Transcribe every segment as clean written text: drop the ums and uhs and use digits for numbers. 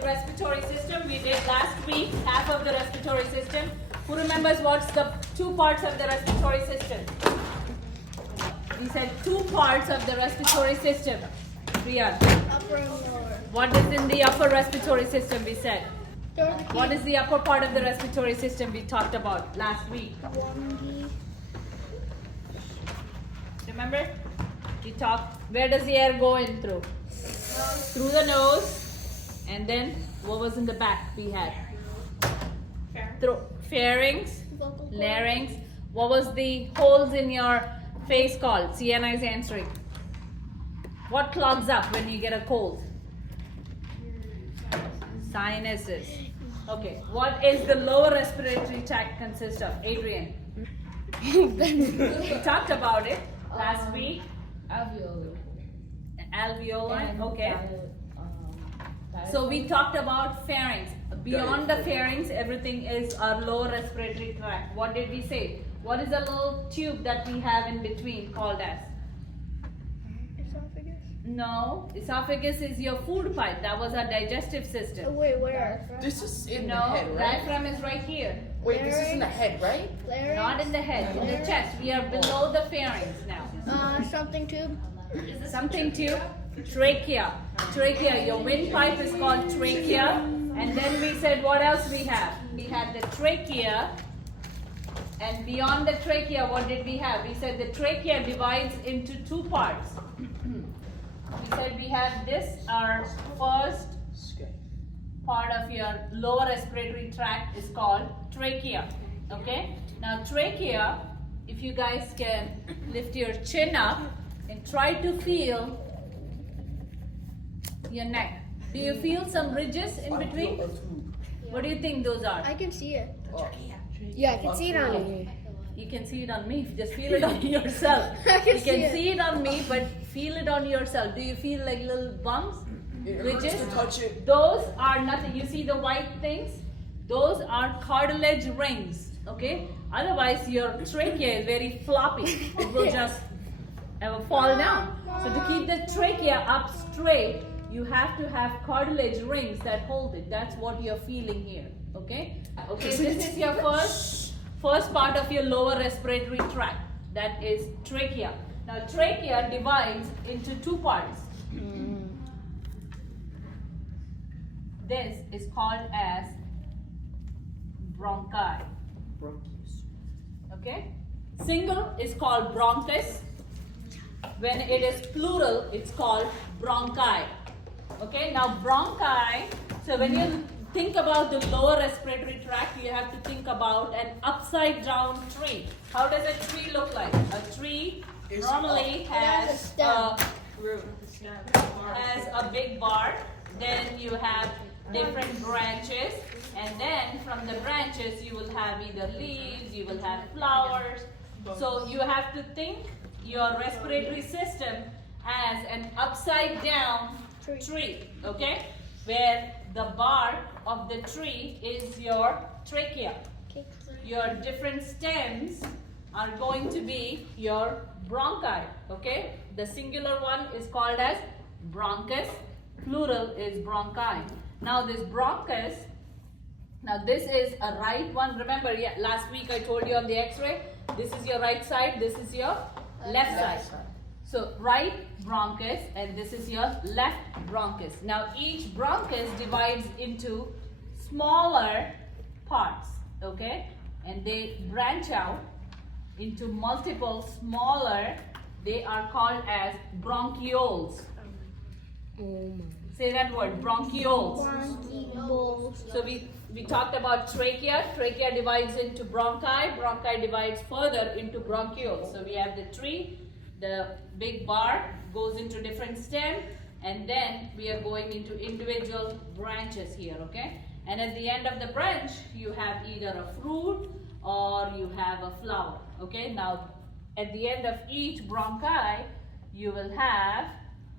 with respiratory system. We did last week half of the respiratory system. Who remembers what's the two parts of the respiratory system? We said two parts of the respiratory system. Priya. Upper and lower. What is in the upper respiratory system, we said? What is the upper part of the respiratory system we talked about last week? Remember? We talked, where does the air go in through? Through the nose. And then, what was in the back we had? Through pharynx, larynx. What was the holes in your face called? Sienna is answering. What clogs up when you get a cold? Sinuses. Okay. What is the lower respiratory tract consist of? Adrian. We talked about it last week. Alveoli. Alveoli. Okay. So we talked about pharynx. Beyond the pharynx, everything is our lower respiratory tract. What did we say? What is the little tube that we have in between called as? Esophagus? No, esophagus is your food pipe. That was our digestive system. Wait, where? This is in the No, head, right? diaphragm is right here. Wait, this is in the head, right? Larynx? Not in the head, in the chest. We are below the pharynx now. Something tube? Something tube. Trachea. Trachea. Your windpipe is called trachea. And then we said what else we have? We had the trachea. And beyond the trachea, what did we have? We said the trachea divides into two parts. We said we have this, our first part of your lower respiratory tract is called trachea. Okay? Now trachea, if you guys can lift your chin up and try to feel your neck. Do you feel some ridges in between? What do you think those are? I can see it. Yeah, I can see it on me. You can see it on me. Just feel it on yourself. I can You can see it. see it on me, but feel it on yourself. Do you feel like little bumps? Ridges? To touch it. Those are nothing. You see the white things? Those are cartilage rings. Okay? Otherwise, your trachea is very floppy. It will just fall down. So to keep the trachea up straight, you have to have cartilage rings that hold it. That's what you're feeling here. Okay? Okay, this is your first part of your lower respiratory tract. That is trachea. Now trachea divides into two parts. This is called as bronchi. Okay? Single is called bronchus. When it is plural, it's called bronchi. Okay? Now bronchi, so when you think about the lower respiratory tract, you have to think about an upside down tree. How does a tree look like? A tree normally has a big bark. Then you have different branches, and then from the branches you will have either leaves, you will have flowers. So you have to think your respiratory system as an upside down tree, okay? Where the bark of the tree is your trachea. Your different stems are going to be your bronchi, okay? The singular one is called as bronchus, plural is bronchi. Now this bronchus, now this is a right one. Remember, last week I told you on the x-ray, this is your right side, this is your left side. So right bronchus and this is your left bronchus. Now each bronchus divides into smaller parts, okay? And they branch out into multiple smaller, they are called as bronchioles. Say that word, bronchioles. So we talked about trachea. Trachea divides into bronchi. Bronchi divides further into bronchioles. So we have the tree, the big bark goes into different stem, and then we are going into individual branches here, okay? And at the end of the branch, you have either a fruit or you have a flower, okay? Now, at the end of each bronchi, you will have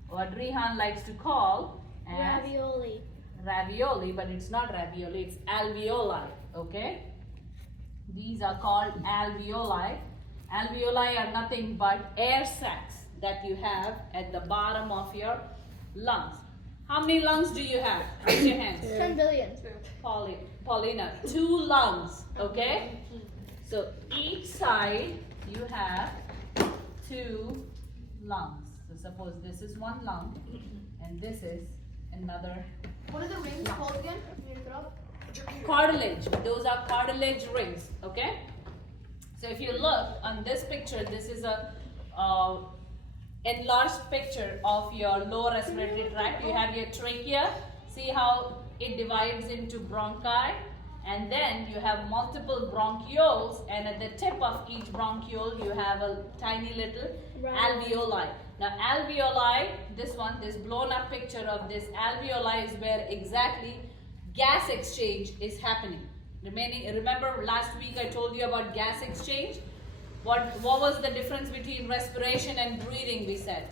what Rihan likes to call as Ravioli. ravioli, but it's not ravioli, it's alveoli, okay? These are called alveoli. Alveoli are nothing but air sacs that you have at the bottom of your lungs. How many lungs do you have? Raise your hands. 10 billion. Paulina, 2 lungs, okay? So each side you have 2 lungs. So suppose this is 1 lung and this is another. What are the rings called again? Can you look it up? Cartilage. Those are cartilage rings, okay? So if you look on this picture, this is a enlarged picture of your lower respiratory tract. You have your trachea. See how it divides into bronchi, and then you have multiple bronchioles, and at the tip of each bronchiole you have a tiny little alveoli. Now alveoli, this blown up picture of this alveoli is where exactly gas exchange is happening. Remember last week I told you about gas exchange? What was the difference between respiration and breathing, we said?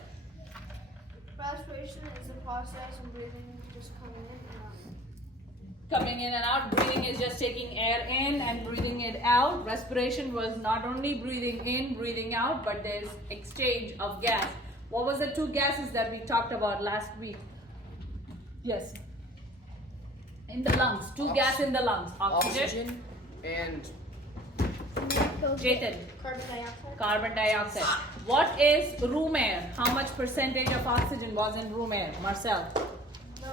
Respiration is the process and breathing is just coming in and out. Coming in and out. Breathing is just taking air in and breathing it out. Respiration was not only breathing in, breathing out, but there's exchange of gas. What was the 2 gases that we talked about last week? Yes. In the lungs. 2 gas in the lungs. Oxygen and Jayden. Carbon dioxide. Carbon dioxide. What is room air? How much percentage of oxygen was in room air? Marcel. The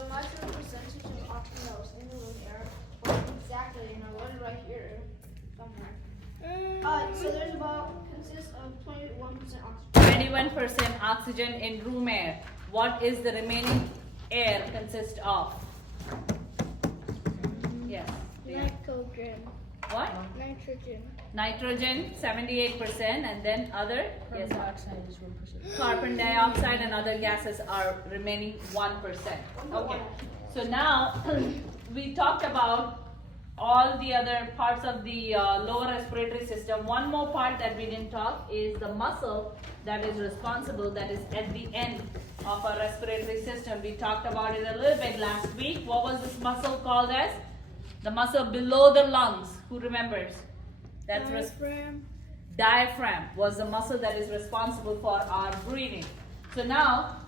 molecular percentage of oxygen that was in the room air was exactly, and I wrote it right here somewhere. So there's consists of 21% oxygen. 21% oxygen in room air. What is the remaining air consist of? Yes. Nitrogen. What? Nitrogen. Nitrogen, 78%, and then other? Yes. carbon dioxide is 1%. Carbon dioxide and other gases are remaining 1%. Okay. So now we talked about all the other parts of the lower respiratory system. One more part that we didn't talk is the muscle that is responsible, that is at the end of our respiratory system. We talked about it a little bit last week. What was this muscle called as? The muscle below the lungs. Who remembers? That's diaphragm was the muscle that is responsible for our breathing. So now,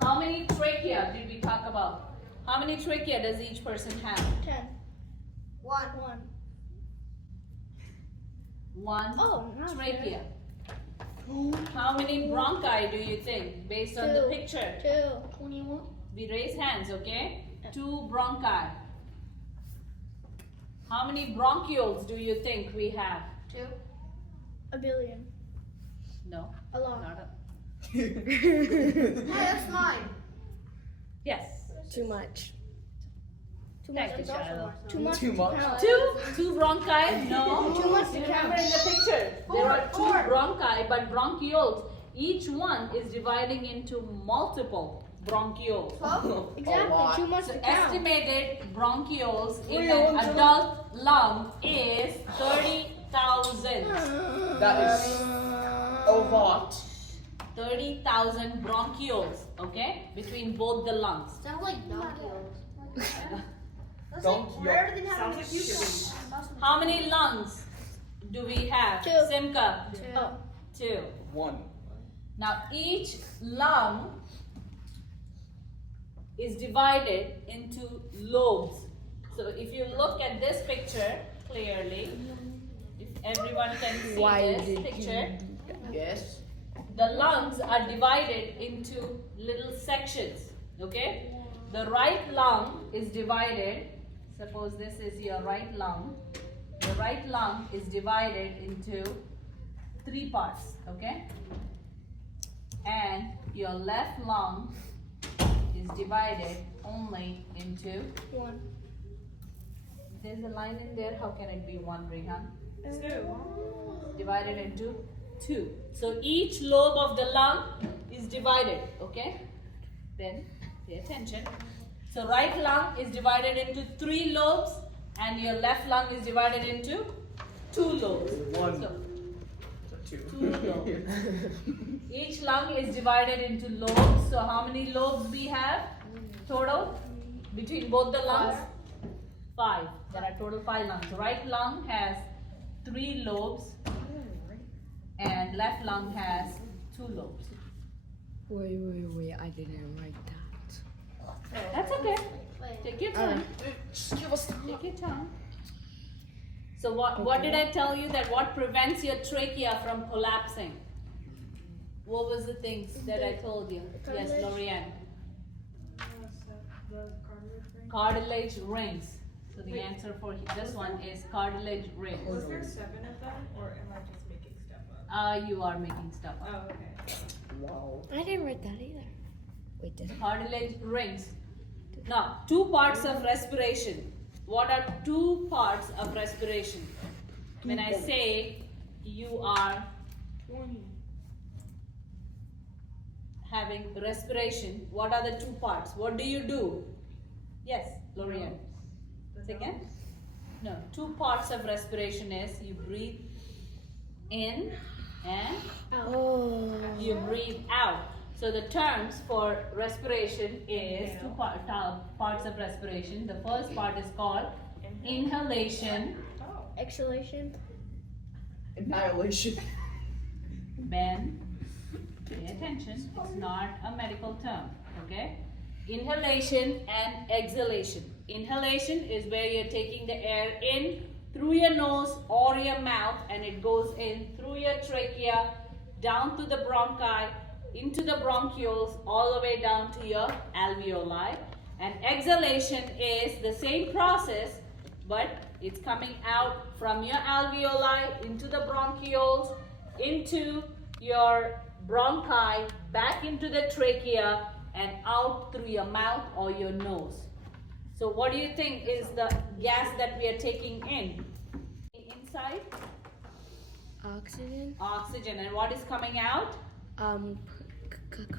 how many trachea did we talk about? How many trachea does each person have? 10. 1. 1 Oh, not trachea. How many bronchi do you think, based on the 2. picture? 2. 21. We raise hands, okay? 2 bronchi. How many bronchioles do you think we have? 2. A billion. No, A lot. not a. Hey, that's mine. Yes. Too much. Too Thank much. you, Shiloh. Too much. Too to much. count. 2 bronchi? No. Too much to You count. remember in the picture, there are 2 bronchi, but bronchioles, each one is dividing into multiple bronchioles. 12. Exactly. lot. Too much So to count. estimated bronchioles in an adult lung is 30,000. That is a lot. 30,000 bronchioles, okay, between both the lungs. Sounds like bronchioles. That's Bronchiole. like rarer than having a future. How many lungs do we have? 2. Simka? 2. 1. Now each lung is divided into lobes. So if you look at this picture clearly, if everyone can see this picture, Yes. the lungs are divided into little sections, okay? The right lung is divided, suppose this is your right lung. The right lung is divided into 3 parts, okay? And your left lung is divided only into, 1. there's a line in there, how can it be 1, Rehan? 2. Divided into 2. So each lobe of the lung is divided, okay? Then pay attention. So right lung is divided into 3 lobes and your left lung is divided into 2 lobes. 1. So, 2. 2 lobes. Each lung is divided into lobes. So how many lobes we have total between both the lungs? 5. There are total 5 lungs. Right lung has 3 lobes and left lung has 2 lobes. Wait, I didn't write that. Take your time. Just give us time. Take your time. So what did I tell you that what prevents your trachea from collapsing? What was the things that I told you? Yes, Lorianne. Cartilage rings. So the answer for this one is cartilage rings. Was there 7 of them, or am I just making stuff up? You are making stuff up. Oh, okay. Wow. I didn't write that either. Wait, did I? Cartilage rings. Now, 2 parts of respiration. What are 2 parts of respiration? When I say you are having respiration, what are the 2 parts? What do you do? Yes, Lorianne. Second? No, 2 parts of respiration is you breathe in and you breathe out. So the terms for respiration is 2 parts of respiration. The first part is called inhalation. Exhalation. Annihilation. Ben, pay attention. It's not a medical term. Okay? Inhalation and exhalation. Inhalation is where you're taking the air in through your nose or your mouth, and it goes in through your trachea, down to the bronchi, into the bronchioles, all the way down to your alveoli. And exhalation is the same process, but it's coming out from your alveoli into the bronchioles, into your bronchi, back into the trachea, and out through your mouth or your nose. So what do you think is the gas that we are taking in? Inside? Oxygen. Oxygen. And what is coming out?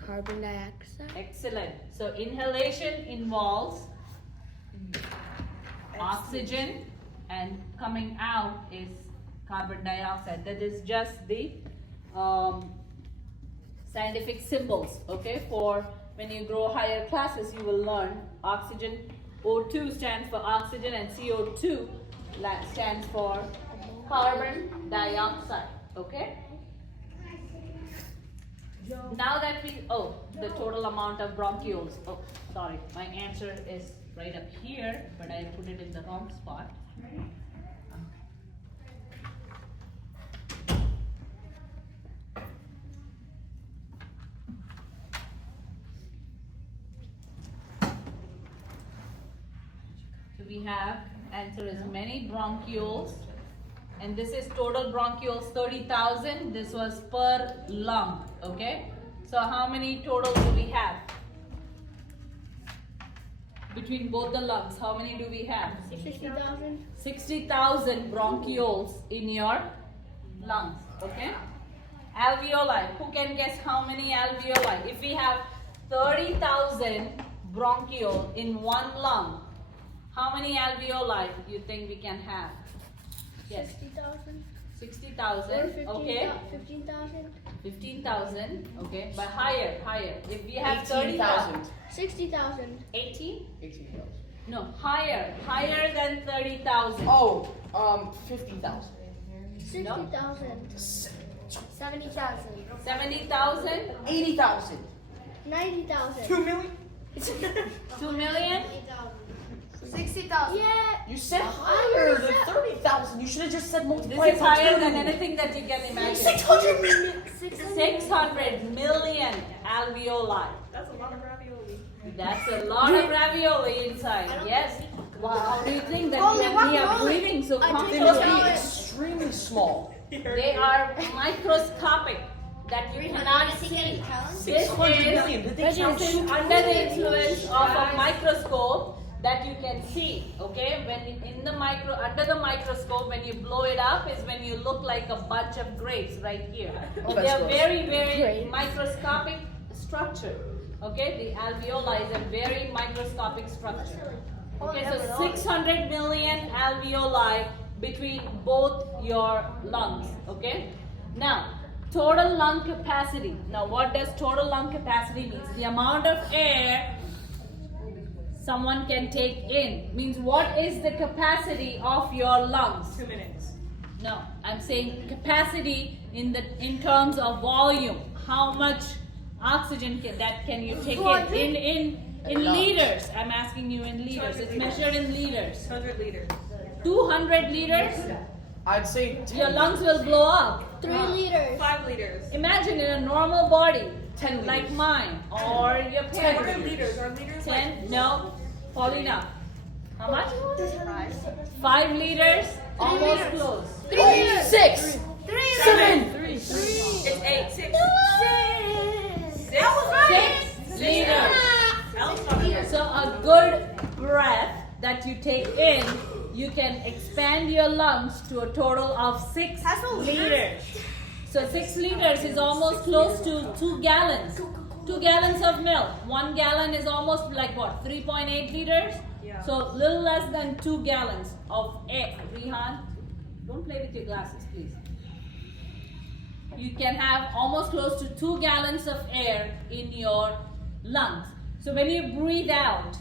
Carbon dioxide. Excellent. So inhalation involves oxygen, and coming out is carbon dioxide. That is just the scientific symbols, okay? For when you grow higher classes, you will learn oxygen. O2 stands for oxygen, and CO2 stands for carbon dioxide, okay? Now that we, the total amount of bronchioles. Oh, sorry, my answer is right up here, but I put it in the wrong spot. So we have, answer is many bronchioles, and this is total bronchioles 30,000. This was per lung, okay? So how many total do we have? Between both the lungs, how many do we have? 60,000. 60,000 bronchioles in your lungs, okay? Alveoli, who can guess how many alveoli? If we have 30,000 bronchiole in one lung, how many alveoli do you think we can have? Yes. 60,000. 60,000, okay. 15,000. 15,000, okay. But higher. If we have 18,000. 60,000. 18? 18,000. No, higher than 30,000. Oh, 50,000. 60,000. 70,000. 70,000? 80,000. 90,000. 2 million? 2 million? 60,000. Yeah. You said higher than 30,000. You should have just said multiply This it is by higher 2. than anything that you can imagine. 600 million. 600 million alveoli. That's a lot of ravioli. That's a lot of ravioli inside. Yes. Wow. How do you think that we are breathing so They must comfortably? be extremely small. They are microscopic that you cannot see. This 600 million. Did they is count under the influence of a microscope that you can see. Okay, when under the microscope, when you blow it up, is when you look like a bunch of grapes right here. Oh, They that's are gross. very Grapes. microscopic structure. Okay, the alveoli is a very microscopic structure. Okay, so 600 million alveoli between both your lungs. Okay, now total lung capacity. Now, what does total lung capacity mean? The amount of air someone can take in. Means what is the capacity of your lungs? 2 minutes. No, I'm saying capacity in terms of volume. How much oxygen can you take in In liters, I'm asking you in liters. It's measured in liters. 100 liters. 200 liters, I'd say 10 your lungs will blow up. 3 liters. 5 liters. Imagine in a normal body, 10 like liters. mine or your What are parents. liters? Are liters 10? No. Paulina. How much? 5 liters? Almost close. 6, 7, 3. It's 8. 6. That was right. 6 liters. So a good breath that you take in, you can expand your lungs to a total of 6 liters. So 6 liters is almost close to 2 gallons. 2 gallons of milk. 1 gallon is almost like what? 3.8 liters? Yeah. So little less than 2 gallons of air. Rihan, don't play with your glasses, please. You can have almost close to 2 gallons of air in your lungs. So when you breathe out,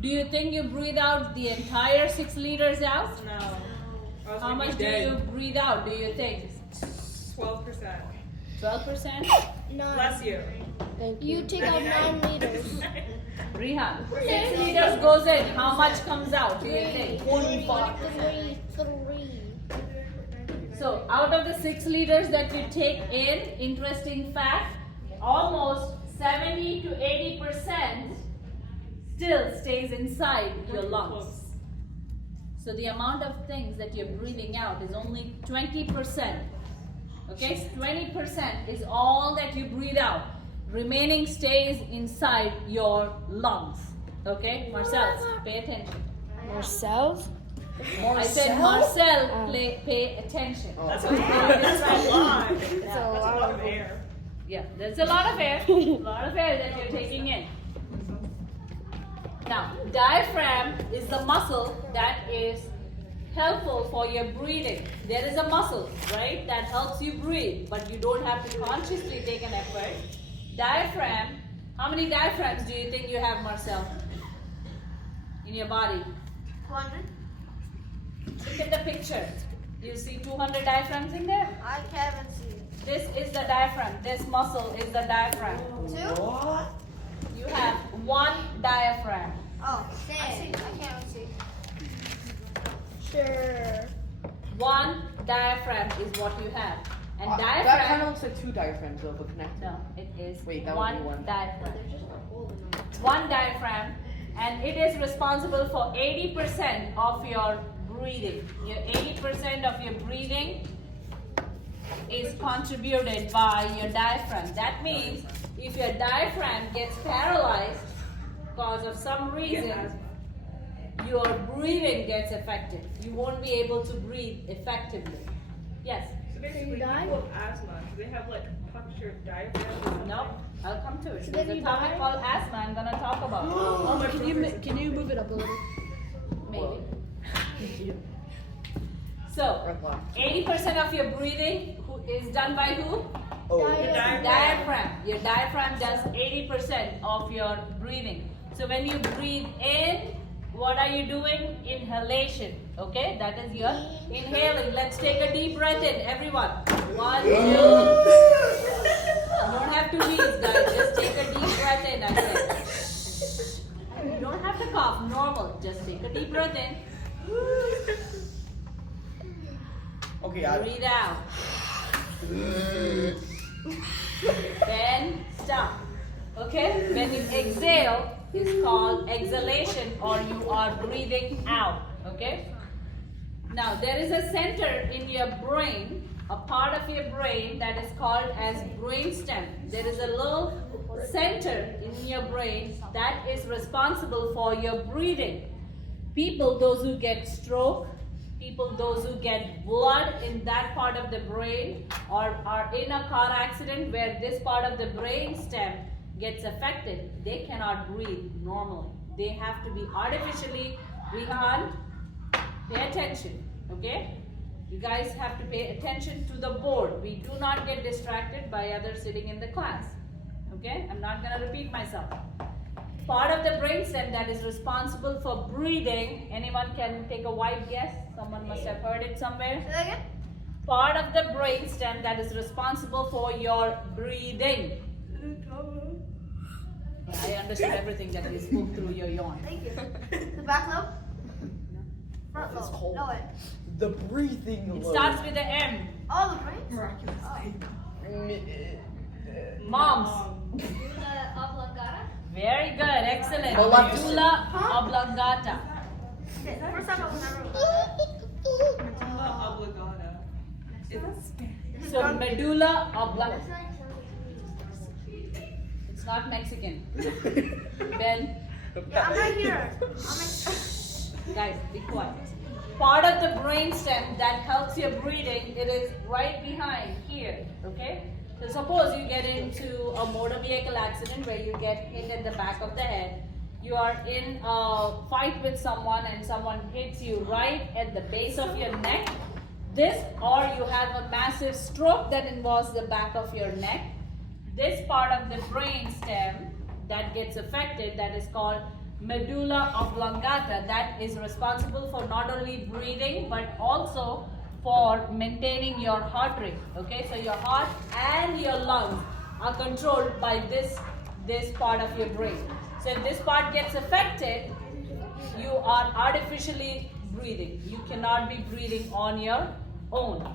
do you think you breathe out the entire 6 liters out? No. I was How gonna be much do dead. you breathe out, do you think? 12%. 12%? 9. Bless you. You take out 9 liters. Rihan, 6 liters goes in, how much comes out, do you think? 25. 3. So out of the 6 liters that you take in, interesting fact, almost 70 to 80% still stays inside your lungs. So the amount of things that you're breathing out is only 20%. Okay, 20% is all that you breathe out. Remaining stays inside your lungs. Okay, Marcel, pay attention. Marcel's? I said Marcel, pay attention. That's a lot. That's a lot. That's a lot of air. Yeah, there's a lot of air. A lot of air that you're taking in. Now, diaphragm is the muscle that is helpful for your breathing. There is a muscle, right, that helps you breathe, but you don't have to consciously take an effort. Diaphragm, how many diaphragms do you think you have, Marcel, in your body? 200? Look at the picture. Do you see 200 diaphragms in there? I haven't seen. This is the diaphragm. This muscle is the diaphragm. 2? What? You have 1 diaphragm. Oh, dang. I see. I can't see. Sure. 1 diaphragm is what you have. And That kind diaphragm, of looks like 2 diaphragms though, but connected. no, it is Wait, that would be 1. diaphragm. 1 diaphragm, and it is responsible for 80% of your breathing. Your 80% of your breathing is contributed by your diaphragm. That means if your diaphragm gets paralyzed because of some reason, your breathing gets affected. You won't be able to breathe effectively. Yes? So basically, die? people with asthma, do they have like punctured diaphragm or something? Nope. I'll come to it. So There's then a you topic die? called asthma I'm gonna talk about. Oh, my Can you move it up a little? Maybe. So, Red line. 80% of your breathing is done by who? Oh, Diaphragm. Your diaphragm does 80% of your breathing. So when you breathe in, what are you doing? Inhalation. Okay, that is your inhaling. Let's take a deep breath in, everyone. 1, 2. You don't have to wheeze, guys. Just take a deep breath in. I said. You don't have to cough. Normal. Just take a deep breath in. okay, I Breathe out. Then stop. Okay? When you exhale, it's called exhalation, or you are breathing out. Okay? Now, there is a center in your brain, a part of your brain that is called as brainstem. There is a little center in your brain that is responsible for your breathing. People, those who get stroke, people, those who get blood in that part of the brain, or are in a car accident where this part of the brain stem gets affected, they cannot breathe normally. They have to be artificially. Rehan, pay attention, okay? You guys have to pay attention to the board. We do not get distracted by others sitting in the class, okay? I'm not gonna repeat myself. Part of the brainstem that is responsible for breathing, anyone can take a wild guess? Someone must have heard it somewhere. Say that again? Part of the brainstem that is responsible for your breathing. I understood everything that you spoke through your yawn. Thank you. The back lobe? Front It's lobe. cold. No way. The breathing It lobe. starts with the M. Oh, the brain? Miraculously. Moms. Medulla oblongata. Very good. Excellent. Maleficent. Medulla oblongata. Okay, first time I was never. Medulla oblongata. Is that Spanish? So medulla oblongata. It's not Mexican. Ben, Yeah, I'm right here. I'm guys, be quiet. Part of the brainstem that helps your breathing, it is right behind here. Okay? So suppose you get into a motor vehicle accident where you get hit at the back of the head. You are in a fight with someone and someone hits you right at the base of your neck. This, or you have a massive stroke that involves the back of your neck. This part of the brain stem that gets affected, that is called medulla oblongata, that is responsible for not only breathing but also for maintaining your heart rate. Okay, so your heart and your lungs are controlled by this part of your brain. So if this part gets affected, you are artificially breathing. You cannot be breathing on your own.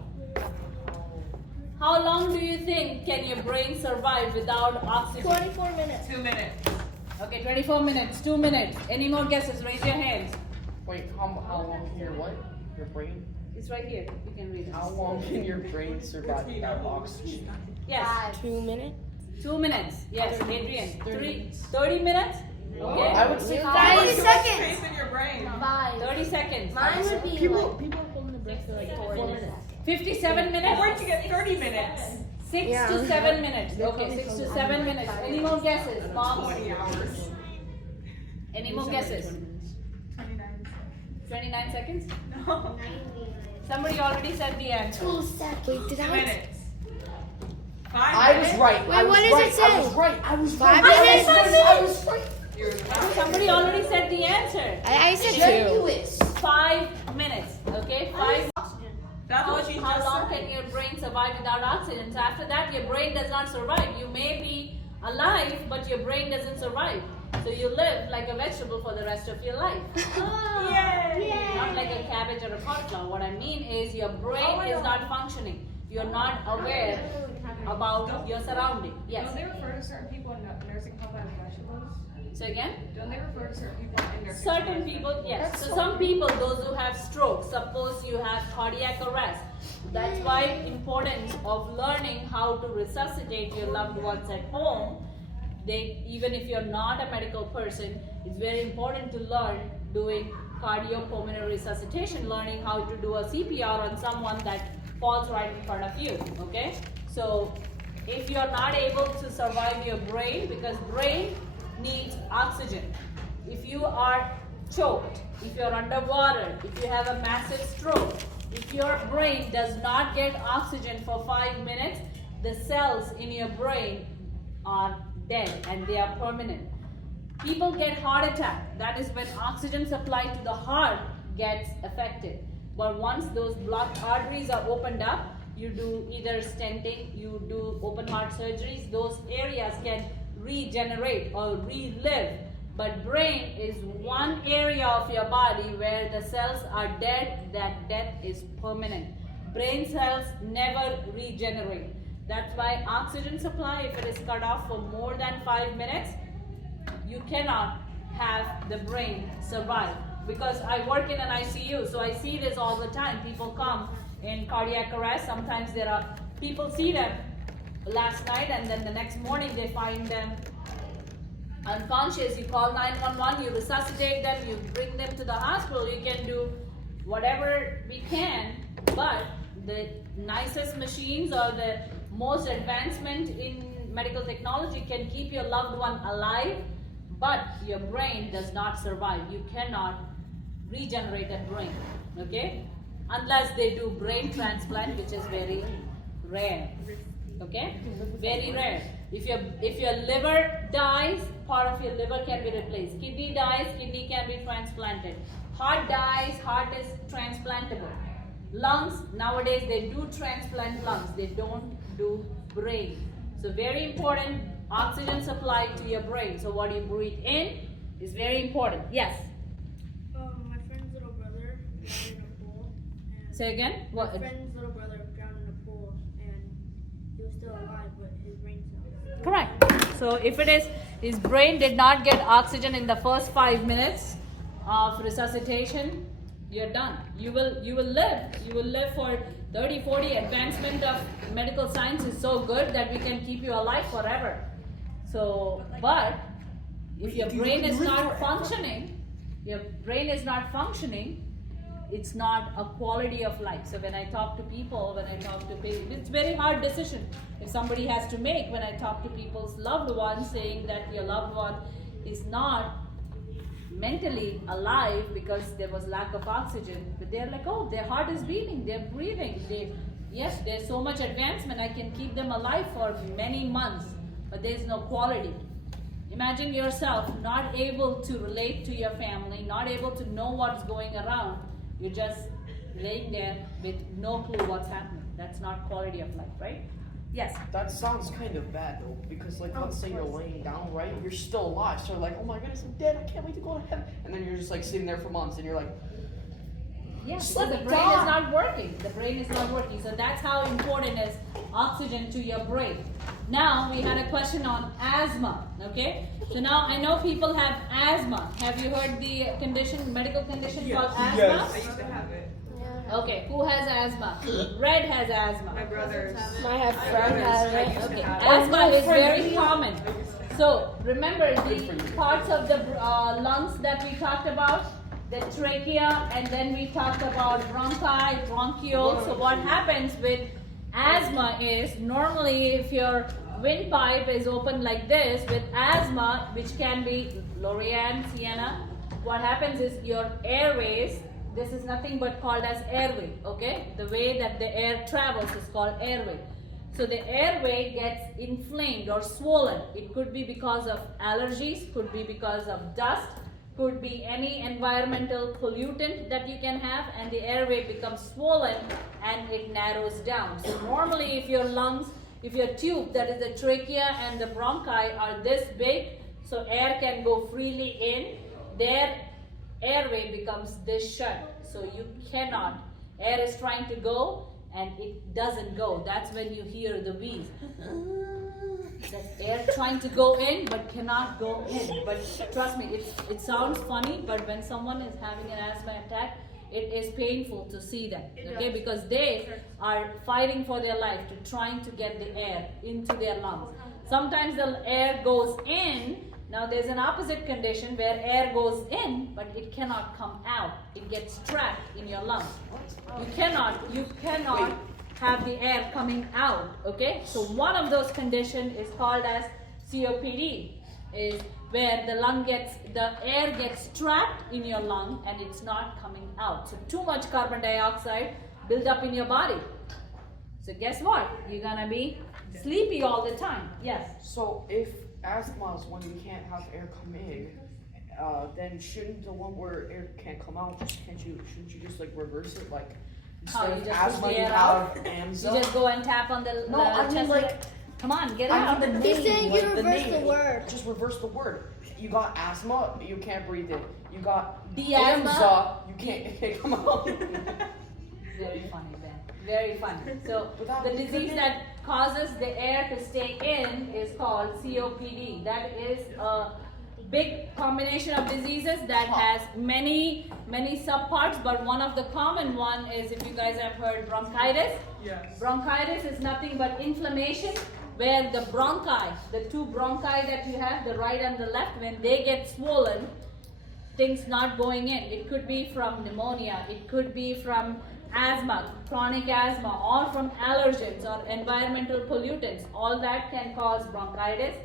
How long do you think can your brain survive without oxygen? 24 minutes. 2 minutes. Okay, 24 minutes, 2 minutes. Any more guesses? Raise your hands. Wait, how long can your what? Your brain? It's right here. You can read it. How long can your brain survive without oxygen? Yes. 2 minutes. 2 minutes. Yes, Adrian. 30 minutes? Okay. I would say 30 seconds. Space in your brain. 5. 30 seconds. Mine would be People like are holding their breath for like 4 minutes. 57 minutes? Where'd you get 30 minutes? 6 Yeah. to 7 minutes. Okay, 6 to 7 minutes. Any more guesses? Mom? 20 hours. Any more guesses? 29. 29 seconds? No. Somebody already said the answer. 2 seconds. Wait, did 2 I? minutes. 5 I minutes? was right. Wait, I was what does right. it say? I was right. I was right. 5 minutes? I was right. You're not. Somebody already said the answer. I said 2. Genuous. 5 minutes. Okay, 5. That's what you How just long said. can your brain survive without oxygen? So after that, your brain does not survive. You may be alive, but your brain doesn't survive. So you live like a vegetable for the rest of your life. Yay! Not like a cabbage or a cauliflower. What I mean is your brain is not functioning. You're not aware about your surrounding. Yes. Don't they refer to certain people in nursing home as vegetables? So again? Don't they refer to certain people in nursing Certain home as people, yes. So some people, those who have stroke, suppose you have cardiac arrest. That's why importance of learning how to resuscitate your loved ones at home. Even if you're not a medical person, it's very important to learn doing cardiopulmonary resuscitation, learning how to do a CPR on someone that falls right in front of you. Okay? So if you're not able to survive your brain, because brain needs oxygen. If you are choked, if you're underwater, if you have a massive stroke, if your brain does not get oxygen for 5 minutes, the cells in your brain are dead and they are permanent. People get heart attack. That is when oxygen supply to the heart gets affected. But once those blocked arteries are opened up, you do either stenting, you do open heart surgeries, those areas can regenerate or relive. But brain is one area of your body where the cells are dead, that death is permanent. Brain cells never regenerate. That's why oxygen supply, if it is cut off for more than 5 minutes, you cannot have the brain survive. Because I work in an ICU, so I see this all the time. People come in cardiac arrest. Sometimes there are people see them last night and then the next morning they find them unconscious. You call 911, you resuscitate them, you bring them to the hospital. You can do whatever we can, but the nicest machines or the most advancement in medical technology can keep your loved one alive, but your brain does not survive. You cannot regenerate a brain, okay? Unless they do brain transplant, which is very rare, okay? Very rare. If your liver dies, part of your liver can be replaced. Kidney dies, kidney can be transplanted. Heart dies, heart is transplantable. Lungs, nowadays they do transplant lungs. They don't do brain. So very important oxygen supply to your brain. So what you breathe in is very important. Yes. My friend's little brother drowned in a pool. And Say again. my What? friend's little brother drowned in a pool, and he was still alive, but his brain cells. Correct. So if it is, his brain did not get oxygen in the first 5 minutes of resuscitation, you're done. You will live. You will live for 30, 40. Advancement of medical science is so good that we can keep you alive forever. So, but if your brain is not functioning, it's not a quality of life. So when I talk to people, when I talk to patients, it's very hard decision if somebody has to make. When I talk to people's loved ones, saying that your loved one is not mentally alive because there was lack of oxygen, but they're like, oh, their heart is beating, they're breathing, yes, there's so much advancement, I can keep them alive for many months, but there's no quality. Imagine yourself not able to relate to your family, not able to know what's going around. You're just laying there with no clue what's happening. That's not quality of life, right? Yes. That sounds kind of bad though, because like let's say you're laying down, right? You're still alive, so you're like, oh my goodness, I'm dead, I can't wait to go to heaven. And then you're just like sitting there for months and you're like, yes, let the me brain die. is not working. The brain is not working. So that's how important is oxygen to your brain. Now we had a question on asthma. Okay. So now I know people have asthma. Have you heard the condition, medical condition called asthma? I used to have it. Okay. Who has asthma? Red has asthma. My brothers. My friend has it. Okay. Asthma is very common. So remember the parts of the lungs that we talked about, the trachea, and then we talked about bronchi, bronchioles. So what happens with asthma is normally if your windpipe is open like this, with asthma, which can be Lorianne, Sienna, what happens is your airways, this is nothing but called as airway, okay? The way that the air travels is called airway. So the airway gets inflamed or swollen. It could be because of allergies, could be because of dust, could be any environmental pollutant that you can have, and the airway becomes swollen and it narrows down. So normally if your lungs, if your tube, that is the trachea and the bronchi are this big, so air can go freely in, their airway becomes this shut. So you cannot, air is trying to go and it doesn't go. That's when you hear the wheeze. That air trying to go in but cannot go in. But trust me, it sounds funny, but when someone is having an asthma attack, it is painful to see that, okay? Because they are fighting for their life to trying to get the air into their lungs. Sometimes the air goes in. Now there's an opposite condition where air goes in, but it cannot come out. It gets trapped in your lungs. You cannot have the air coming out, okay? So one of those conditions is called as COPD, is where the air gets trapped in your lung and it's not coming out. So too much carbon dioxide built up in your body. So guess what? You're gonna be sleepy all the time. Yes. so if asthma is when you can't have air come in, then shouldn't the one where air can't come out, shouldn't you just like reverse it, like How, instead you of just asthma push the you air have You AMSA? just go and tap on the No, I mean chest. like, Come on, get I out. mean the name, He's saying like you the reverse name. the word. Just reverse the word. You got asthma, you can't breathe in. You got De-asthma. AMSA, it can't come out. Very funny, Ben. Very funny. So Without the the disease good that causes the air to stay in is called COPD. That is a big combination of diseases that has many subparts, but one of the common one is, if you guys have heard, bronchitis. Yes. Bronchitis is nothing but inflammation where the bronchi, the two bronchi that you have, the right and the left, when they get swollen, things not going in. It could be from pneumonia, it could be from asthma, chronic asthma, or from allergens or environmental pollutants. All that can cause bronchitis.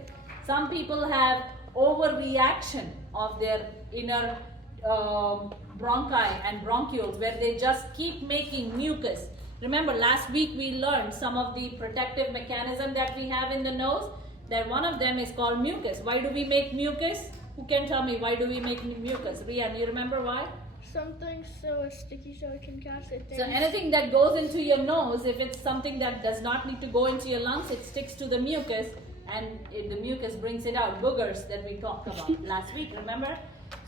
Some people have overreaction of their inner bronchi and bronchioles where they just keep making mucus. Remember last week we learned some of the protective mechanism that we have in the nose, that one of them is called mucus. Why do we make mucus? Who can tell me why do we make mucus? Rian, you remember why? Something so it's sticky so it can catch it. So anything that goes into your nose, if it's something that does not need to go into your lungs, it sticks to the mucus and the mucus brings it out. Boogers that we talked about last week, remember?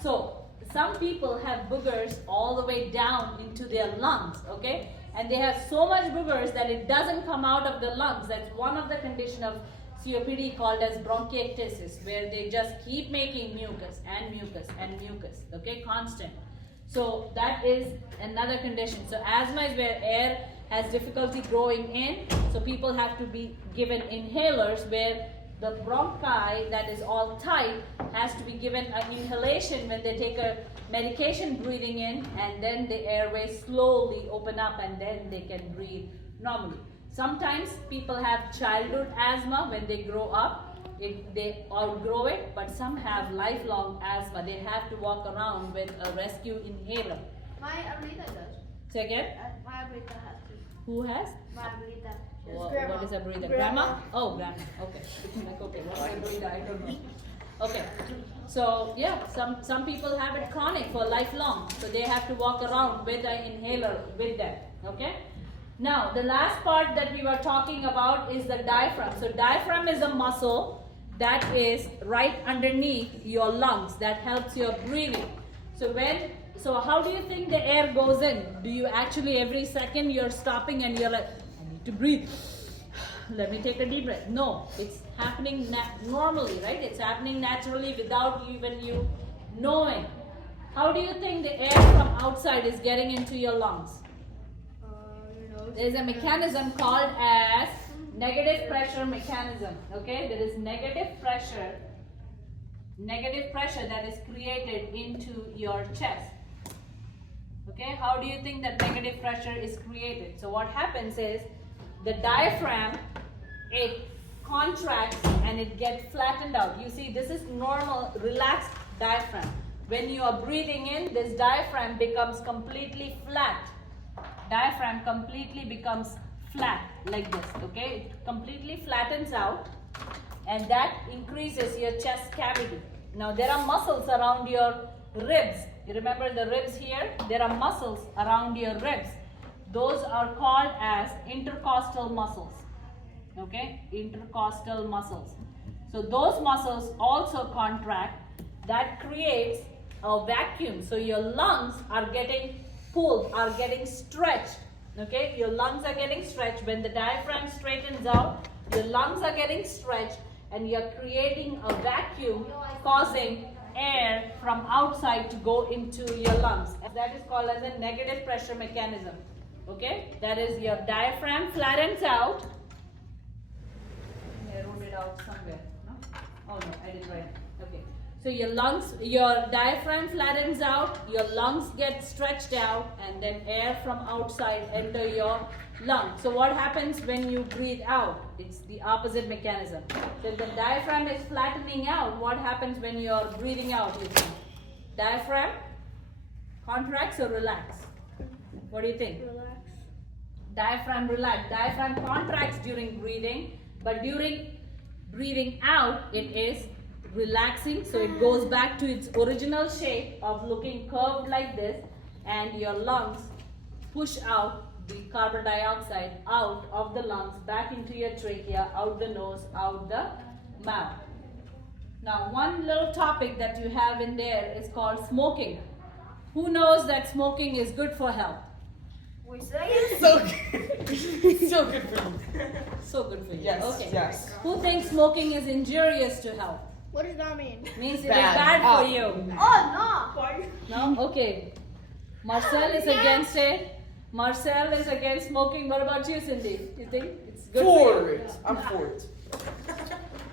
So some people have boogers all the way down into their lungs, okay? And they have so much boogers that it doesn't come out of the lungs. That's one of the condition of COPD called as bronchiectasis, where they just keep making mucus and mucus and mucus, okay, constant. So that is another condition. So asthma is where air has difficulty growing in, so people have to be given inhalers where the bronchi that is all tight has to be given an inhalation when they take a medication breathing in, and then the airways slowly open up and then they can breathe normally. Sometimes people have childhood asthma when they grow up, they outgrow it, but some have lifelong asthma. They have to walk around with a rescue inhaler. My abuelita does. Say again? My abuelita has to. Who has? My abuelita. What is a breather? Grandma? Oh, grandma. Okay. Like, okay, what's a breather? I don't know. Okay. So yeah, some people have it chronic for lifelong. So they have to walk around with an inhaler with them. Okay? Now, the last part that we were talking about is the diaphragm. So diaphragm is a muscle that is right underneath your lungs that helps your breathing. So how do you think the air goes in? Do you actually every second you're stopping and you're like, I need to breathe. Let me take a deep breath. No, it's happening normally, right? It's happening naturally without even you knowing. How do you think the air from outside is getting into your lungs? There's a mechanism called as negative pressure mechanism. Okay, there is negative pressure that is created into your chest. Okay, how do you think that negative pressure is created? So what happens is the diaphragm, it contracts and it gets flattened out. You see, this is normal, relaxed diaphragm. When you are breathing in, this diaphragm becomes completely flat. Diaphragm completely becomes flat like this, okay? It completely flattens out, and that increases your chest cavity. Now there are muscles around your ribs. You remember the ribs here? There are muscles around your ribs. Those are called as intercostal muscles, okay? Intercostal muscles. So those muscles also contract. That creates a vacuum. So your lungs are getting pulled, are getting stretched, okay? Your lungs are getting stretched. When the diaphragm straightens out, your lungs are getting stretched, and you're creating a vacuum causing air from outside to go into your lungs. That is called as a negative pressure mechanism, okay? That is your diaphragm flattens out. I wrote it out somewhere, no? Oh no, I didn't write it, okay. So your lungs, your diaphragm flattens out, your lungs get stretched out, and then air from outside enter your lungs. So what happens when you breathe out? It's the opposite mechanism. So the diaphragm is flattening out. What happens when you're breathing out? You think? Diaphragm contracts or relax? What do you think? Relax. Diaphragm relax. Diaphragm contracts during breathing, but during breathing out, it is relaxing, so it goes back to its original shape of looking curved like this, and your lungs push out the carbon dioxide out of the lungs back into your trachea, out the nose, out the mouth. Now one little topic that you have in there is called smoking. Who knows that smoking is good for health? We say it. So good. So good for you. So good for you. Yes, Okay. yes. Who thinks smoking is injurious to health? What does that mean? Means it is Bad. bad for you. Oh No? Okay. Marcel is against it. Marcel is against smoking. What about you, Cindy? You think it's good for For you? it. I'm for it.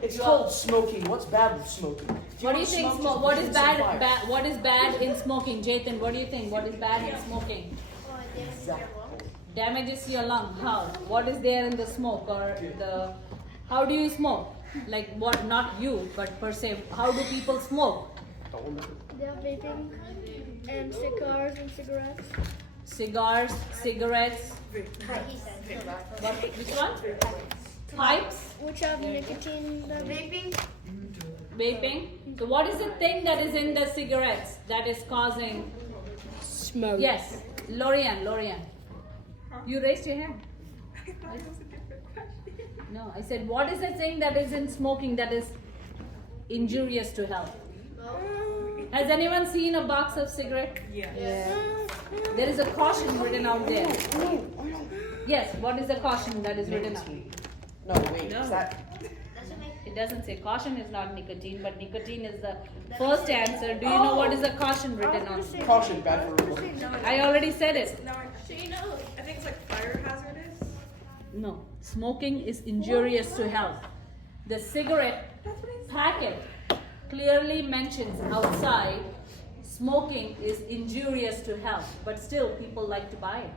It's called smoking. What's bad with smoking? If What do you don't think? smoke, just What breathe is in some bad? fire. What is bad in smoking, Jathan? What do you think? What is bad in smoking? Damages your lung. How? What is there in the smoke or the? How do you smoke? Like what? Not you, but per se. How do people smoke? They have vaping and cigars and cigarettes. Cigars, cigarettes. What? Which one? Pipes. Which have nicotine in them. Vaping. Vaping. So what is the thing that is in the cigarettes that is causing Smoke. Yes, Lorian. You raised your hand. No, I said, what is that thing that is in smoking that is injurious to health? Has anyone seen a box of cigarette? Yeah. There is a caution written out there. Yes, what is the caution that is written out? No, wait, is that? It doesn't say caution is not nicotine, but nicotine is the first answer. Do you know what is the caution written on? Caution, bad for real. I already said it. No, I think it's like fire hazardous. No, smoking is injurious to health. The cigarette packet clearly mentions outside smoking is injurious to health, but still people like to buy it.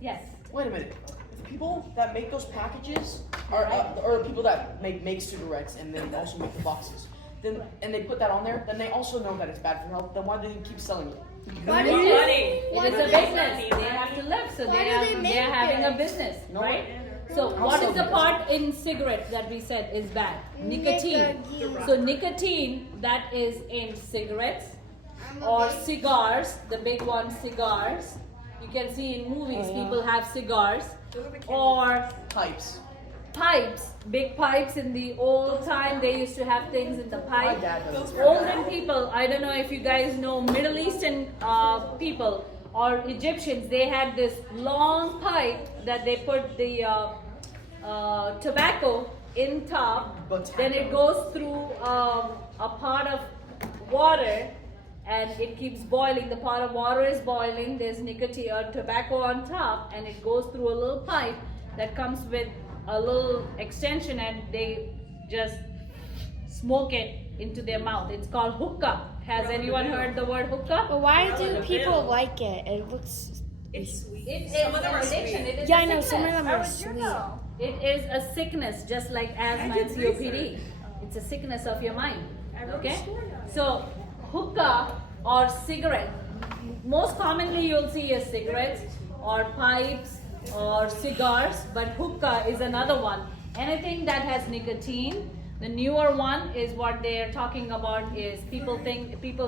Yes. Wait a minute. The people that make those packages are the people that make cigarettes and then also make the boxes. Then and they put that on there. Then they also know that it's bad for health. Then why do they keep selling it? Why do It you- is a business. They have to live, so Why do they they are having a make business, No. right? So How what so is the good? part in cigarettes that we said is bad? Nicotine. So nicotine that is in cigarettes or cigars, the big one cigars. You can see in movies people have cigars or Pipes. pipes, big pipes. In the old time they used to have things in the My pipe. dad does. Olden people, I don't know if you guys know Middle Eastern people or Egyptians, they had this long pipe that they put the tobacco in top, then it goes through a pot of water and it keeps boiling. The pot of water is boiling, there's nicotine or tobacco on top, and it goes through a little pipe that comes with a little extension, and they just smoke it into their mouth. It's called hookah. Has anyone heard the word hookah? But why do people like it? It looks. It's sweet. It is Some of them an are addiction. sweet. It is Yeah, a I know some of sickness. them are sweet. It is a sickness, just like asthma and COPD. It's a sickness of your mind. Okay? So, hookah or cigarette. Most commonly, you'll see a cigarettes or pipes or cigars, but hookah is another one. Anything that has nicotine. The newer one is what they are talking about is people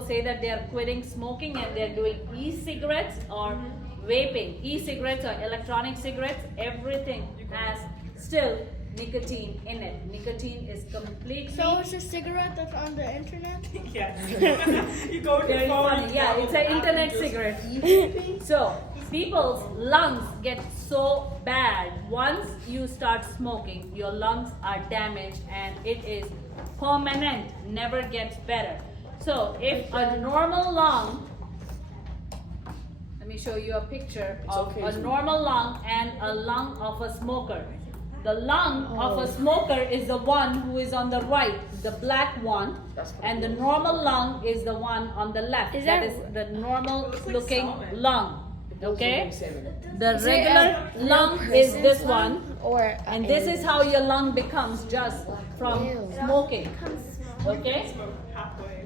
say that they are quitting smoking and they're doing e-cigarettes or vaping. E-cigarettes or electronic cigarettes, everything has still nicotine in it. Nicotine is completely So it's a cigarette that's on the internet? Yes. You go with your very phone. funny. Yeah, it's an internet cigarette. So people's lungs get so bad once you start smoking. Your lungs are damaged and it is permanent, never gets better. So if a normal lung, let me show you a picture of okay a to- normal lung and a lung of a smoker. The lung of a smoker is the one who is on the right, the black one, and the normal lung is the one on the left. Is that that- is the normal looks like looking salmon. lung. Okay? Salmon. The Is it regular a lung real is this person's one, lung or and this is how your lung becomes just from Ew. smoking. Okay? Smoke halfway.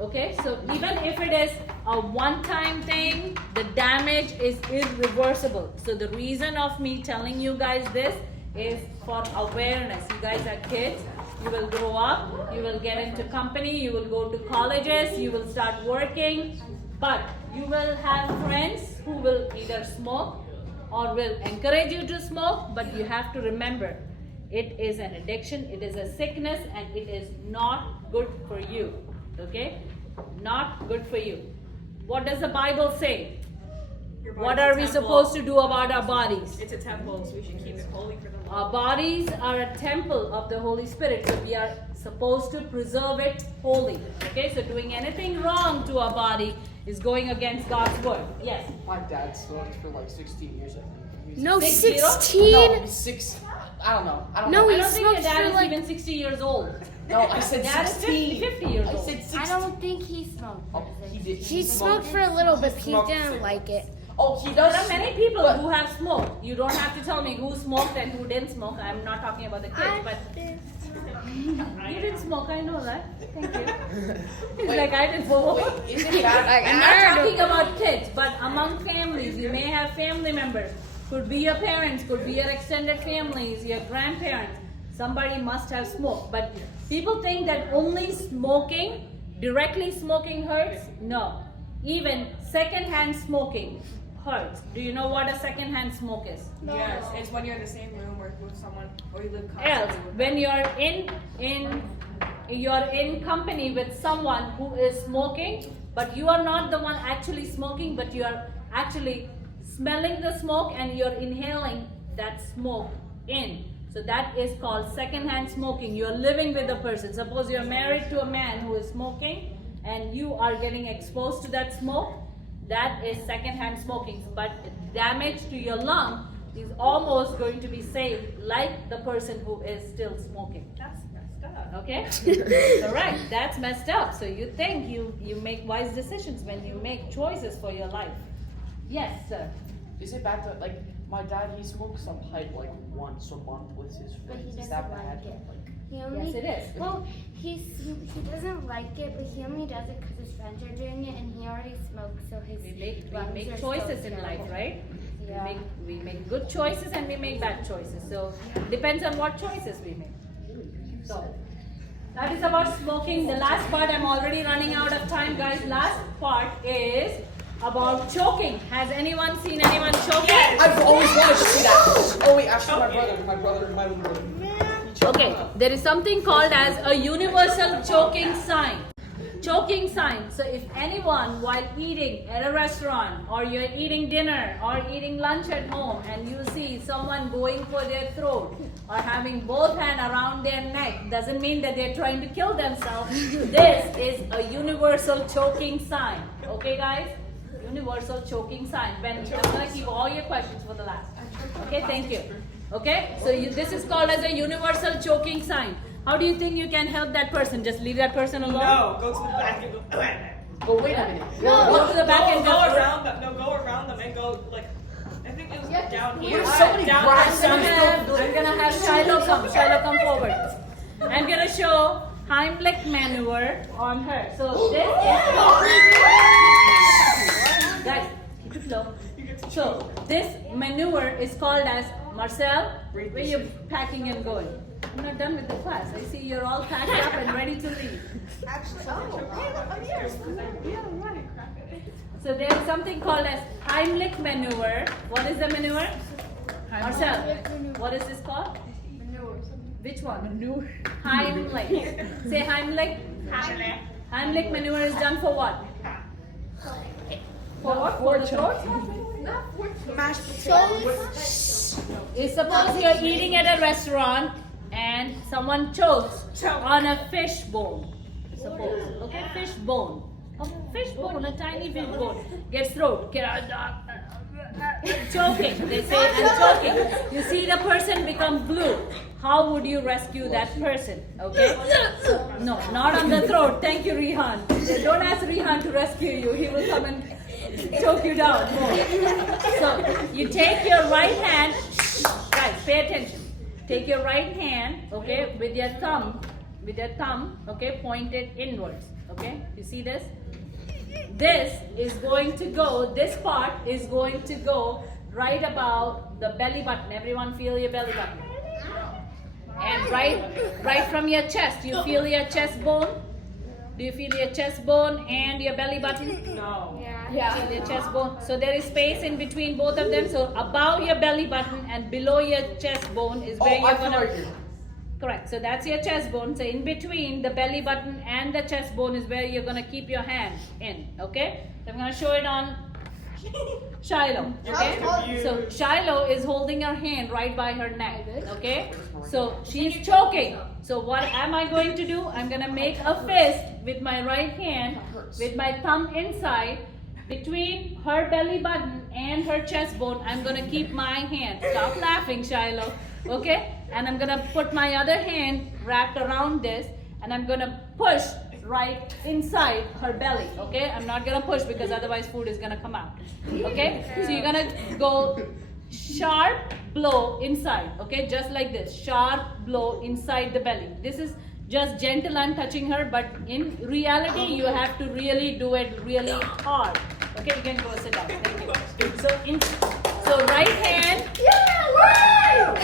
Okay, so even if it is a one-time thing, the damage is irreversible. So the reason of me telling you guys this is for awareness. You guys are kids, you will grow up, you will get into company, you will go to colleges, you will start working, but you will have friends who will either smoke or will encourage you to smoke, but you have to remember, it is an addiction, it is a sickness, and it is not good for you. Okay? Not good for you. What does the Bible say? Your What body's are a we temple. supposed to do about our bodies? It's a temple, so we should keep it holy for the Lord. Our bodies are a temple of the Holy Spirit, so we are supposed to preserve it holy. Okay, so doing anything wrong to our body is going against God's word. Yes. My dad smoked for like 16 years, I think. He was- No, 60? 16? No, 6. I don't know. I don't No, know. I he don't think your smokes dad for is like. even 60 years old. No, I said Dad is 16. 50 years I old. said 16. I don't think he smoked. Oh, he did. He smoked for a little, but he Smoked didn't cigarettes. like it. Oh, he There does. are many people But- who have smoked. You don't have to tell me who smoked and who didn't smoke. I'm not talking about the kids, but you didn't smoke. I know that. Thank you. He's Wait. like, I didn't smoke. Wait, is it bad? I'm not talking about kids, but among families, you may have family members. Could be your parents, could be your extended families, your grandparents. Somebody must have smoked. But people think that only smoking, directly smoking hurts. No. Even secondhand smoking hurts. Do you know what a secondhand smoke is? Yes, it's when you're in the same room or with someone, or you live Else, constantly with when you're in company with someone who is smoking, but you are not the one actually smoking, but you are actually smelling the smoke and you're inhaling that smoke in. So that is called secondhand smoking. You're living with a person. Suppose you're married to a man who is smoking and you are getting exposed to that smoke. That is secondhand smoking. But damage to your lung is almost going to be saved like the person who is still smoking. That's messed up. Okay? Correct. That's messed up. So you think you make wise decisions when you make choices for your life. Yes, sir. Is it bad to, like, my dad, he smokes some pipe like once a month with his But he friends. Is doesn't that like bad? it. He only, Yes, it is. Well, he doesn't like it, but he only does it because his friends are doing it, and he already smokes, so his We lungs make are choices so in life, terrible. right? Yeah. We make good choices and we make bad choices. So depends on what choices we make. So that is about smoking. The last part, I'm already running out of time, guys. Last part is about choking. Has anyone seen anyone choking? I've always wanted to see that. Oh wait, actually my brother, my little brother. Okay, there is something called as a universal choking sign. Choking sign. So if anyone while eating at a restaurant or you're eating dinner or eating lunch at home and you see someone going for their throat or having both hands around their neck, doesn't mean that they're trying to kill themselves. This is a universal choking sign. Okay guys? Universal choking sign. Ben, I'm going to keep all your questions for the last. Okay, thank you. Okay, so this is called as a universal choking sign. How do you think you can help that person? Just leave that person alone? No, go to the back and go. But wait a minute. Go to the back and go just... around them. No, go around them and go like. I think it was down here. What if somebody Down grabs here. I'm gonna have Shiloh come. Shiloh, come forward. I'm gonna show Heimlich maneuver on her. So this is guys, keep it low. So this maneuver is called as Marcel. Where you packing and going? I'm not done with the class. I see you're all packed up and ready to leave. Actually, I'm here. So there is something called as Heimlich maneuver. What is the maneuver? Marcel, what is this called? Which one? Maneuver. Heimlich. Say Heimlich. Heimlich maneuver is done for what? For what? For the throat? Mashed potatoes. Is suppose you're eating at a restaurant and someone chokes on a fish bone. Suppose, okay, fish bone. A fish bone, a tiny fish bone gets throat. Choking. They say I'm choking. You see the person become blue. How would you rescue that person? Okay? So, no, not on the throat. Thank you, Rihan. Don't ask Rihan to rescue you. He will come and choke you down more. So you take your right hand. Guys, pay attention. Take your right hand, okay, with your thumb, okay, pointed inwards. Okay, you see this? This is going to go, this part is going to go right about the belly button. Everyone feel your belly button. And right from your chest, you feel your chest bone? Do you feel your chest bone and your belly button? No. Yeah. Feel your chest bone. So there is space in between both of them. So above your belly button and below your chest bone is where you're gonna. Right here. Correct. So that's your chest bone. So in between the belly button and the chest bone is where you're gonna keep your hand in. Okay. So I'm gonna show it on Shiloh. Okay. So Shiloh is holding her hand right by her neck. Okay. So she's choking. So what am I going to do? I'm gonna make a fist with my right hand, with my thumb inside, between her belly button and her chest bone. I'm gonna keep my hand. Stop laughing, Shiloh. Okay? And I'm gonna put my other hand wrapped around this, and I'm gonna push right inside her belly. Okay? I'm not gonna push because otherwise food is gonna come out. Okay? So you're gonna go sharp blow inside. Okay? Just like this. Sharp blow inside the belly. This is just gentle and touching her, but in reality you have to really do it really hard. Okay, you can go sit down. Thank you. So right hand.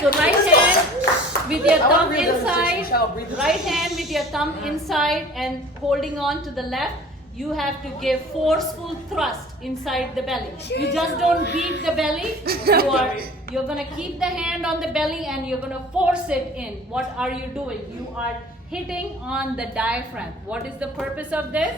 So right hand with your thumb inside. Right hand with your thumb inside and holding on to the left. you have to give forceful thrust inside the belly. You just don't beat the belly. You're gonna keep the hand on the belly and you're gonna force it in. What are you doing? You are hitting on the diaphragm. What is the purpose of this?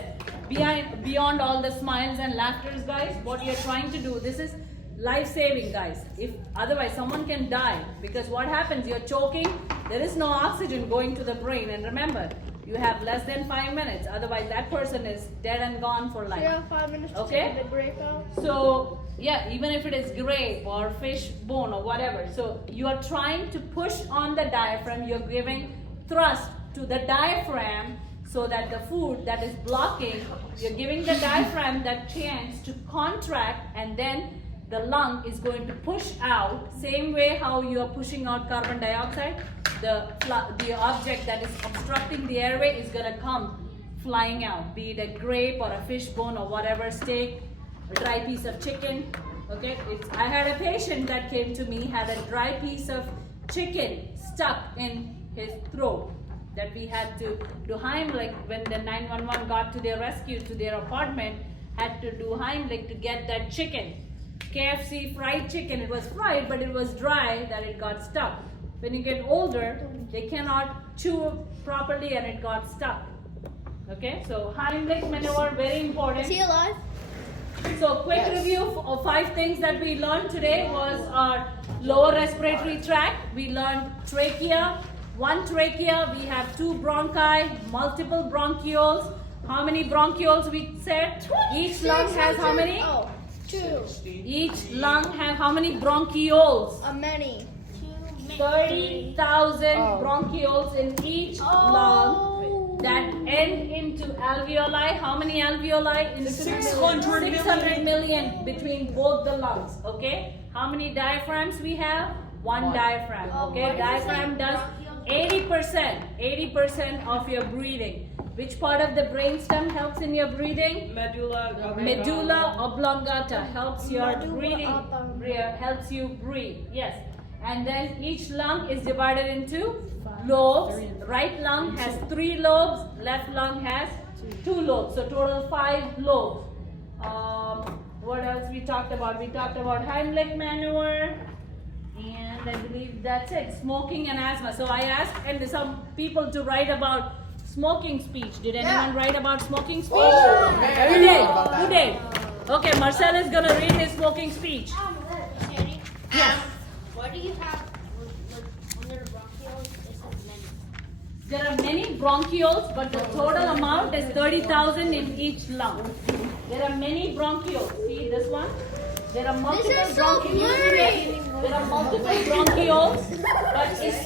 Beyond all the smiles and laughters, guys, what you're trying to do, this is life-saving, guys. If otherwise someone can die, because what happens, you're choking, there is no oxygen going to the brain, and remember, you have less than 5 minutes, otherwise that person is dead and gone for life. Yeah, 5 minutes to Okay? take the grape out. So yeah, even if it is grape or fish bone or whatever, so you are trying to push on the diaphragm, you're giving thrust to the diaphragm so that the food that is blocking, you're giving the diaphragm that chance to contract, and then the lung is going to push out, same way how you are pushing out carbon dioxide, the object that is obstructing the airway is going to come flying out, be it a grape or a fish bone or whatever, steak, a dry piece of chicken. Okay, I had a patient that came to me, had a dry piece of chicken stuck in his throat, that we had to do Heimlich when the 911 got to their rescue to their apartment, had to do Heimlich to get that chicken. KFC fried chicken, it was fried but it was dry that it got stuck. When you get older, they cannot chew properly and it got stuck. Okay, so Heimlich maneuver, very important. Is he alive? So quick review of 5 things that we learned today was our lower respiratory tract. We learned trachea. One trachea, we have 2 bronchi, multiple bronchioles. How many bronchioles we said? Each lung has how many? Oh, 2. Each lung have how many bronchioles? Many. 30,000 bronchioles in each lung that end into alveoli. How many alveoli? In 600 million between both the lungs. Okay. How many diaphragms we have? One diaphragm. Okay. Diaphragm does 80% of your breathing. Which part of the brainstem helps in your breathing? Medulla oblongata helps your breathing, helps you breathe. Yes. And then each lung is divided into lobes. Right lung has 3 lobes, left lung has 2 lobes. So total 5 lobes. What else we talked about? We talked about Heimlich maneuver. And I believe that's it. Smoking and asthma. So I asked some people to write about smoking speech. Did anyone write about smoking speech? Who did? Who did? Okay, Marcel is gonna read his smoking speech. Yes. What do you have under the bronchioles? It says many. There are many bronchioles, but the total amount is 30,000 in each lung. There are many bronchioles. See this one? There are multiple This is so bronchioles. blurry. There are multiple bronchioles, but it's